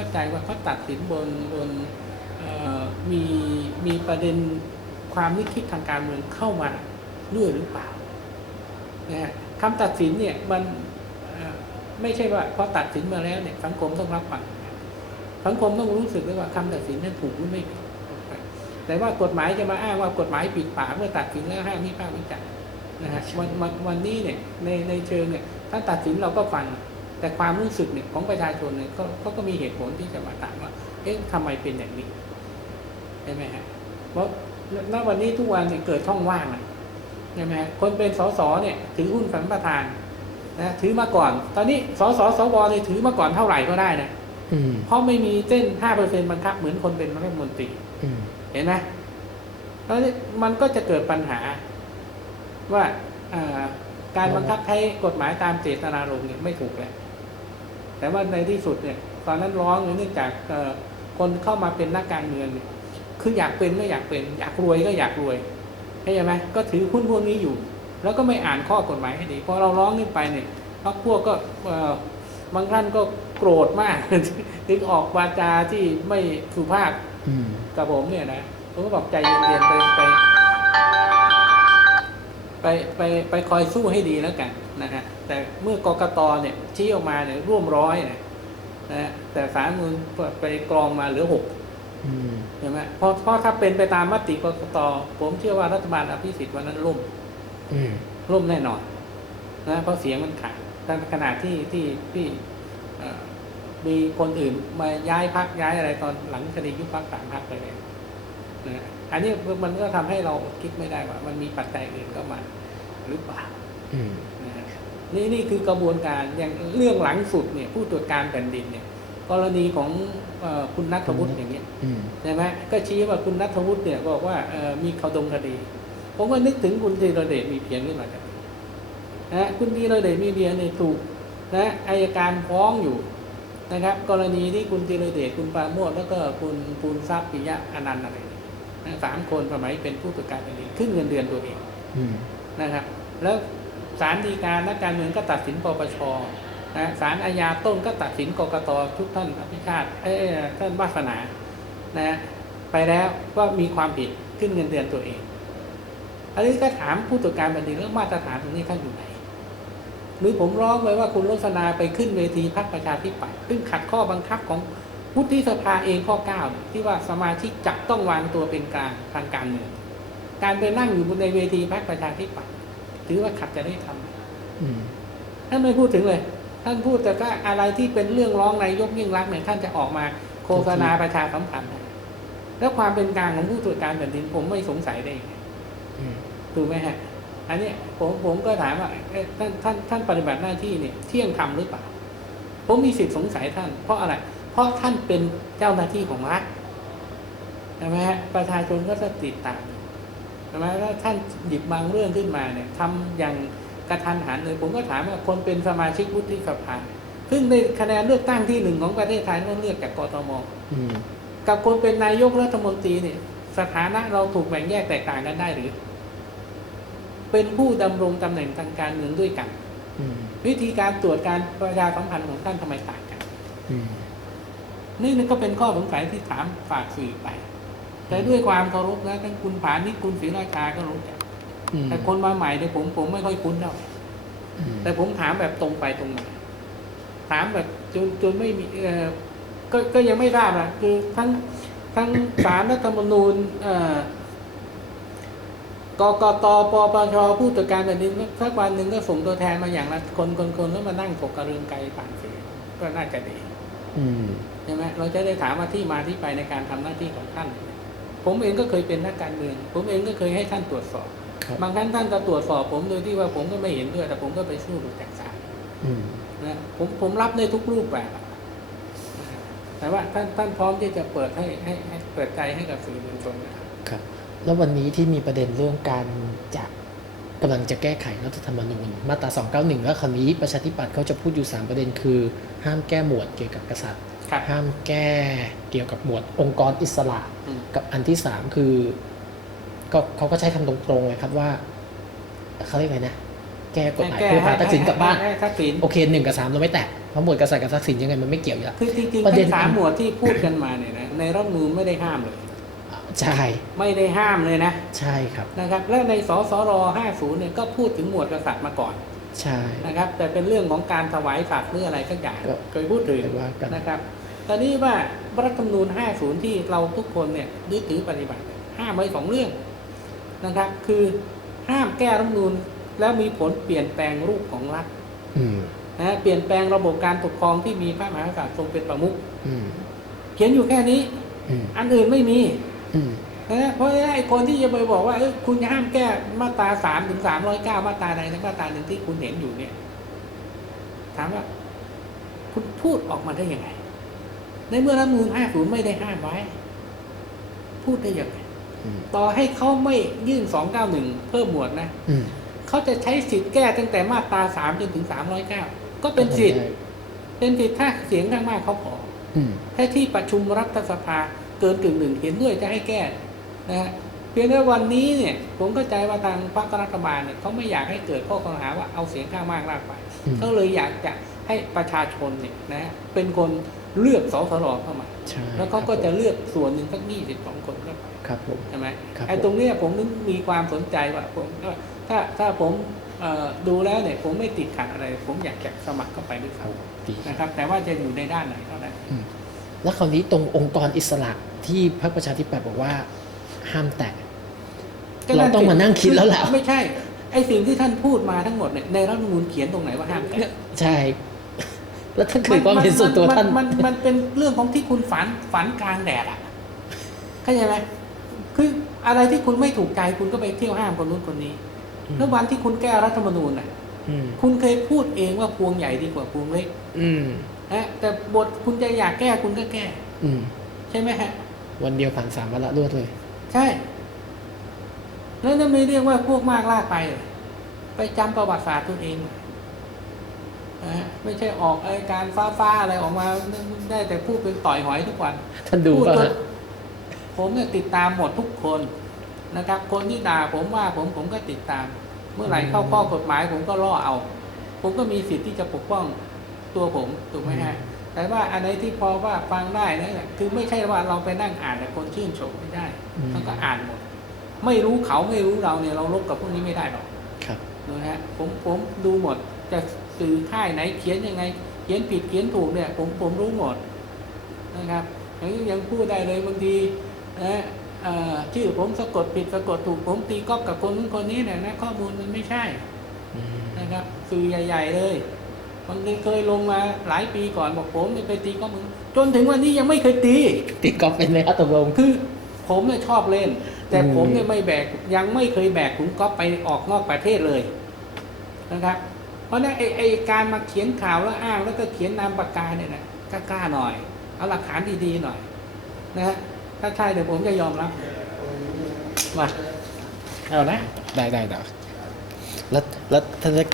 เข้าใจว่าเขาตัดสินบนบนมีมีประเด็นความนึกคิดทางการเมืองเข้ามาด้วยหรือเปล่านะฮะคำตัดสินเนี่ยมันไม่ใช่ว่าพอตัดสินมาแล้วเนี่ยสังคมต้องรับฟังสังคมต้องรู้สึกด้วยว่าคำตัดสินนั้นถูกหรือไม่ผิดแต่ว่ากฎหมายจะมาอ้างว่ากฎหมายปิดปากเมื่อตัดสินแล้วห้ามวิพากษ์วิจารณ์นะฮะวันวันวันนี้เนี่ยในในเชิงเนี่ยถ้าตัดสินเราก็ฟัง แต่ความรู้สึกเนี่ยของประชาชนเนี่ยก็เขาก็มีเหตุผลที่จะมาถามว่า เอ๊ะทำไมเป็นอย่างนี้ใช่ไหมฮะเพราะณวันนี้ทุกวันเนี่ยเกิดช่องว่างอะใช่ไหมฮะคนเป็นสสเนี่ยถือหุ้นสัมปทานนะถือมาก่อน ตอนนี้สสสวเนี่ยถือมาก่อนเท่าไหร่ก็ได้นะอืมเพราะไม่มีเส้นห้าเปอร์เซ็นบังคับเหมือนคนเป็นรัฐมนตรีอืมเห็นไหมแล้วมันก็จะเกิดปัญหาว่าอ่าการบังคับใช้กฎหมายตามเจตนารมณ์เนี่ยไม่ถูกแล้ว แต่ว่าในที่สุดเนี่ยตอนนั้นร้องเนื่องจากคนเข้ามาเป็นนักการเมืองเนี่ยคืออยากเป็นก็อยากเป็น อยากรวยก็อยากรวยเข้าใจไหมก็ถือหุ้นพวกนี้อยู่ แล้วก็ไม่อ่านข้อกฎหมายให้ดีพอเราร้องขึ้นไปเนี่ยพรรคพวกก็บางท่านก็โกรธมากถึงออกวาจาที่ไม่สุภาพกับผมเนี่ยนะผมก็บอกใจเย็นๆไปไป ไปไปไปคอยสู้ให้ดีแล้วกันนะฮะแต่เมื่อกกตเนี่ยชี้ออกมาเนี่ยร่วมร้อยนะนะฮะแต่สารมูลไปกรองมาเหลือหกอืมใช่ไหมเพราะเพราะถ้าเป็นไปตามมติกกตผมเชื่อว่ารัฐบาลอภิสิทธิ์วันนั้นล่มอืมล่มแน่นอนนะเพราะเสียงมันขาดแต่ขนาดที่ที่ที่เอ่อมีคนอื่นมาย้ายพักย้ายอะไรตอนหลังคดียุบพักสามพักไปเลยนะ อันนี้มันก็ทำให้เราคิดไม่ได้ว่า มันมีปัจจัยอื่นเข้ามาหรือเปล่าอืมนะฮะนี่นี่คือกระบวนการอย่างเรื่องหลังสุดเนี่ย ผู้ตรวจการแผ่นดินเนี่ย กรณีของเออคุณนัทวุฒิอย่างเงี้ยอืมใช่ไหมก็ชี้ว่าคุณนัทวุฒิเนี่ยบอกว่าเอ่อมีขดงคดีผมก็นึกถึงคุณธีรเดชมีเพียรขึ้นมาจากนะฮะคุณธีรเดชมีเพียรเนี่ยถูกนะอายการฟ้องอยู่นะครับ กรณีที่คุณธีรเดชคุณปราโมทแล้วก็คุณปูนทรัพย์ปิยะอนันต์อะไรเนี่ยนะ สามคนสมัยเป็นผู้ตรวจการแผ่นดินขึ้นเงินเดือนตัวเองอืมนะครับ แล้วศาลฎีกานักการเมืองก็ตัดสินปปชนะศาลอาญาต้นก็ตัดสินกกตทุกท่านอภิชาติเอ้ยท่านวาสนานะฮะไปแล้วว่ามีความผิดขึ้นเงินเดือนตัวเอง อันนี้ก็ถามผู้ตรวจการแผ่นดินแล้วมาตรฐานตรงนี้ท่านอยู่ไหนหรือผมร้องไว้ว่าคุณโรสนาไปขึ้นเวทีพรรคประชาธิปัตย์ซึ่งขัดข้อบังคับของ วุฒิสภาเองข้อ9เนี่ยที่ว่าสมาชิกจับต้องวางตัวเป็นกลางทางการเมืองการไปนั่งอยู่บนในเวทีพรรคประชาธิปัตย์ถือว่าขัดจะได้ทำอืมท่านไม่พูดถึงเลย ท่านพูดแต่ก็อะไรที่เป็นเรื่องร้องนายกยิ่งรักษณ์เนี่ยท่านจะออกมาโฆษณาประชาสัมพันธ์ให้แล้วความเป็นกลางของผู้ตรวจการแผ่นดินผมไม่สงสัยได้ยังไงอืมถูกไหมฮะ อันเนี้ยผมผมก็ถามว่าเอ๊ะท่านท่านท่านปฏิบัติหน้าที่เนี่ย เที่ยงธรรมหรือเปล่า ผมมีสิทธิ์สงสัยท่าน เพราะอะไร เพราะท่านเป็นเจ้าหน้าที่ของรัฐใช่ไหมฮะประชาชนก็จะติดตามใช่ไหมถ้าท่านหยิบบางเรื่องขึ้นมาเนี่ยทำอย่างกระทันหันเลยผมก็ถามว่าคนเป็นสมาชิกวุฒิสภาซึ่งในคะแนนเลือกตั้งที่หนึ่งของประเทศไทยต้องเลือกจากกตมอืมกับคนเป็นนายกรัฐมนตรีเนี่ย สถานะเราถูกแบ่งแยกแตกต่างกันได้หรือ เป็นผู้ดำรงตำแหน่งทางการเมืองด้วยกันอืมวิธีการตรวจการประชาสัมพันธ์ของท่านทำไมต่างกันอืม นี่นี่ก็เป็นข้อสงสัยที่ถามฝากสื่อไป แต่ด้วยความเคารพนะทั้งคุณผานิชคุณศรีราชาก็รู้จักอืมแต่คนมาใหม่เนี่ยผมผมไม่ค่อยคุ้นเท่าไหร่อืมแต่ผมถามแบบตรงไปตรงมาถามแบบจนจนไม่มีเออก็ก็ยังไม่ทราบนะคือทั้งทั้งสารรัฐธรรมนูญเอ่อกกตปปชผู้ตรวจการแผ่นดินสักวันหนึ่งก็ส่งตัวแทนมาอย่างละคนคนคนแล้วมานั่งถกกระเรืองไกลผ่านเสียงก็น่าจะดีอืม ใช่ไหมเราจะได้ถามว่าที่มาที่ไปในการทำหน้าที่ของท่าน ผมเองก็เคยเป็นนักการเมือง ผมเองก็เคยให้ท่านตรวจสอบครับบางครั้งท่านจะตรวจสอบ ผมโดยที่ว่าผมก็ไม่เห็นด้วย แต่ผมก็ไปสู้หลุดจากศาลอืมนะผมผมรับได้ทุกรูปแบบอะแต่ว่าท่านท่านพร้อมที่จะเปิดให้ให้ให้เปิดใจให้กับสื่อมวลชนนะครับครับ แล้ววันนี้ที่มีประเด็นเรื่องการจะกำลังจะแก้ไขรัฐธรรมนูญมาตรา 291 แล้วคราวนี้ประชาธิปัตย์เขาจะพูดอยู่ 3 ประเด็นคือ ห้ามแก้หมวดเกี่ยวกับกษัตริย์ครับห้ามแก้เกี่ยวกับหมวดองค์กรอิสระอืมกับอันที่ 3 คือก็เขาก็ใช้คำตรงๆเลยครับว่าเขาเรียกไงนะแก้กฎหมายเพื่อพาทักษิณกลับบ้านให้ให้ทักษิณโอเคหนึ่งกับสามเราไม่แตะเพราะหมวดกษัตริย์กับทักษิณยังไงมันไม่เกี่ยวอยู่แล้วคือจริงๆประเด็นทั้งสามหมวดที่พูดกันมาเนี่ยนะในรัฐธรรมนูลไม่ได้ห้ามเลย ใช่ไม่ได้ห้ามเลยนะใช่ครับนะครับและในสสร50เนี่ยก็พูดถึงหมวดกษัตริย์มาก่อนใช่นะครับ แต่เป็นเรื่องของการถวายสัตว์หรืออะไรสักอย่างก็เคยพูดถึงไปว่ากันนะครับตอนนี้ว่ารัฐธรรมนูญ50 ที่เราทุกคนเนี่ยยึดถือปฏิบัติห้ามไว้สองเรื่องนะครับ คือห้ามแก้รัฐธรรมนูญแล้วมีผลเปลี่ยนแปลงรูปของรัฐอืมนะฮะเปลี่ยนแปลงระบบการปกครองที่มีพระมหากษัตริย์ทรงเป็นประมุขอืมเขียนอยู่แค่นี้อืมอันอื่นไม่มี อืมนะฮะเพราะฉะนั้นไอ้คนที่จะไปบอกว่าเอ้ยคุณจะห้ามแก้มาตราสามถึงสามร้อยเก้ามาตราใดในมาตราหนึ่งที่คุณเห็นอยู่เนี่ย ถามว่า คุณพูดออกมาได้ยังไง ในเมื่อรัฐธรรมนูล50ไม่ได้ห้ามไว้ พูดได้ยังไงอืมต่อให้เขาไม่ยื่น291เพิ่มหมวดนะอืมเขาจะใช้สิทธิ์แก้ตั้งแต่มาตรา3จนถึง309ก็เป็นสิทธิ์เป็นสิทธิ์ถ้าเสียงข้างมากเขาขออืมถ้าที่ประชุมรัฐสภา เกินกึ่งหนึ่งเห็นด้วยจะให้แก้นะฮะเพียงแต่วันนี้เนี่ยผมเข้าใจว่าทางพรรครัฐบาลเนี่ยเขาไม่อยากให้เกิดข้อกล่าวหาว่าเอาเสียงข้างมากลากไปอืมเขาเลยอยากจะให้ประชาชนเนี่ยนะฮะเป็นคนเลือกสสรเข้ามาใช่แล้วเขาก็จะเลือกส่วนหนึ่งสักยี่สิบสองคนเข้าไปครับผมใช่ไหมครับไอ้ตรงเนี้ยผมนึกมีความสนใจว่าผมถ้าถ้าผมเอ่อดูแล้วเนี่ยผมไม่ติดขัดอะไร ผมอยากจะสมัครเข้าไปด้วยซ้ดีำนะครับ แต่ว่าจะอยู่ในด้านไหนเท่านั้นอืม แล้วคราวนี้ตรงองค์กรอิสระที่พรรคประชาธิปัตย์บอกว่าห้ามแตะเราต้องมานั่งคิดแล้วล่ะไม่ใช่ ไอ้สิ่งที่ท่านพูดมาทั้งหมดเนี่ยในรัฐธรรมนูญเขียนตรงไหนว่าห้ามแตะใช่ แล้วถ้าเกิดความเห็นส่วนตัวท่านมันมันมันเป็นเรื่องของที่คุณฝันฝันกลางแดดอะเข้าใจไหมคืออะไรที่คุณไม่ถูกใจคุณก็ไปเที่ยวห้ามคนนู้นคนนี้อืมแล้ววันที่คุณแก้รัฐธรรมนูญน่ะอืมคุณเคยพูดเองว่าพวงใหญ่ดีกว่าพวงเล็กอืม นะแต่บทคุณจะอยากแก้คุณก็แก้ อืม ใช่ไหมฮะ วันเดียวผ่านสามวาระรวดเลย ใช่ แล้วนั่นไม่เรียกว่าพวกมากลากไปเหรอไปจำประวัติศาสตร์ตัวเองนะฮะไม่ใช่ออกไอ้การฟ้าฟ้าๆอะไรออกมาได้แต่พูดเป็นต่อยหอยทุกวันท่านดูพูดป่ะจนฮะผมเนี่ยติดตามหมดทุกคนนะครับ คนที่ด่าผมว่าผมผมก็ติดตาม เมื่อไหร่เข้าข้อกฎหมายผมก็ล่อเอา ผมก็มีสิทธิ์ที่จะปกป้อง ตัวผมถูกไหมฮะแต่ว่าอันไหนที่พอว่าฟังได้นะคือไม่ใช่ว่าเราไปนั่งอ่านแต่คนชื่นชมไม่ได้อืมต้องก็อ่านหมด ไม่รู้เขาไม่รู้เราเนี่ยเราลบกับพวกนี้ไม่ได้หรอกครับนะฮะผมผมดูหมดจะสื่อค่ายไหนเขียนยังไง เขียนผิดเขียนถูกเนี่ย ผมผมรู้หมดนะครับยังยังพูดได้เลยบางทีนะเอ่อชื่อผมสะกดผิดสะกดถูกผมตีก๊อบกับคนนู้นคนนี้เนี่ยนะข้อมูลมันไม่ใช่อืมนะครับสื่อใหญ่ ๆ เลย บางทีเคยลงมาหลายปีก่อนบอกผมเนี่ยไปตีก๊อบมึงจนถึงวันนี้ยังไม่เคยตี ตีกอล์ฟเป็นไหมครับตกลงคือ ผมเนี่ยชอบเล่น แต่อืมผมเนี่ยไม่แบกยังไม่เคยแบกถุงก๊อฟไปออกนอกประเทศเลยนะครับ เพราะฉะนั้นไอไอการมาเขียนข่าวแล้วอ้างแล้วก็เขียนนามปากกาเนี่ยนะกล้าๆหน่อย เอาหลักฐานดีๆหน่อย นะฮะถ้าใช่เดี๋ยวผมจะยอมรับมาเอานะ ได้ได้ได้แล้วแล้วท่านจะ